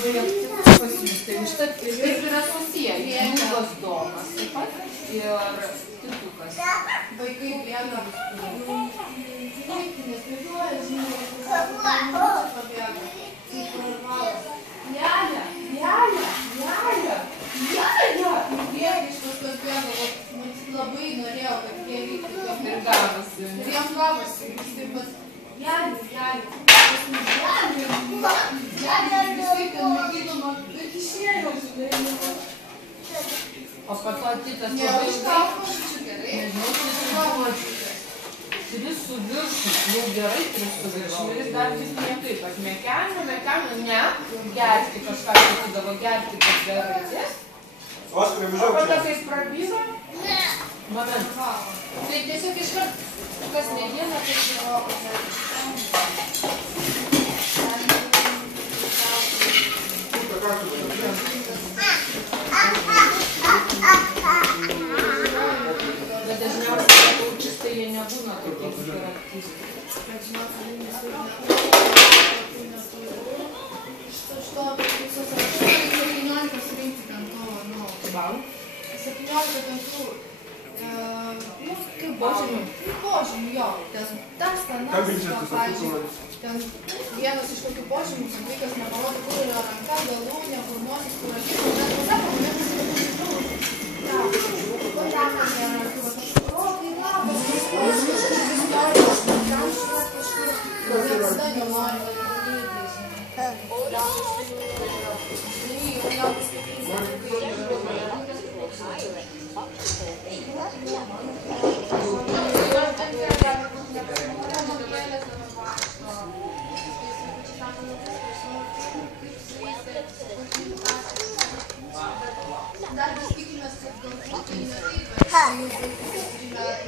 labai aktyvus pas jus. Tai užtat ir yra susiję. Ilgas domas taip pat ir titukas. Vaikai bėga. Nes bėgioja, žinoma, pabėga. Jaja. Bėga iš paskos bėga. Matyt labai norėjo, kad jie vyktų. Ir gavosi. Ir jam gavosi. Jis taip pat, Jaja. Visai ten mėgydama, bet išėjo, žinai. O po to kitas labai ilgai, nežinau, tris su viršų, jau gerai tris su viršų, ir jis dar vis niekaip, kad mekenių, ne, gerti kažką sakydavo, gerti tas raidės. O po to kaip prabyra? Moment. Tai tiesiog iškart, kas ne dieną, tai žinau, bet dažniausiai autistai jie nebūna tokie hiperaktyvūs. Bet žinot, iš to visos 17 pasirinkti ten to, 17 ten tų, kaip požymių. Požymių, jo. Tas, pavyzdžiui, ten vienas iš kokių požymių, kad vaikas neparodė, kur yra ranka, galūnė, kur nosis, kur akis, bet pasako, dar vis tikimės, kad galbūt tai ne taip, bet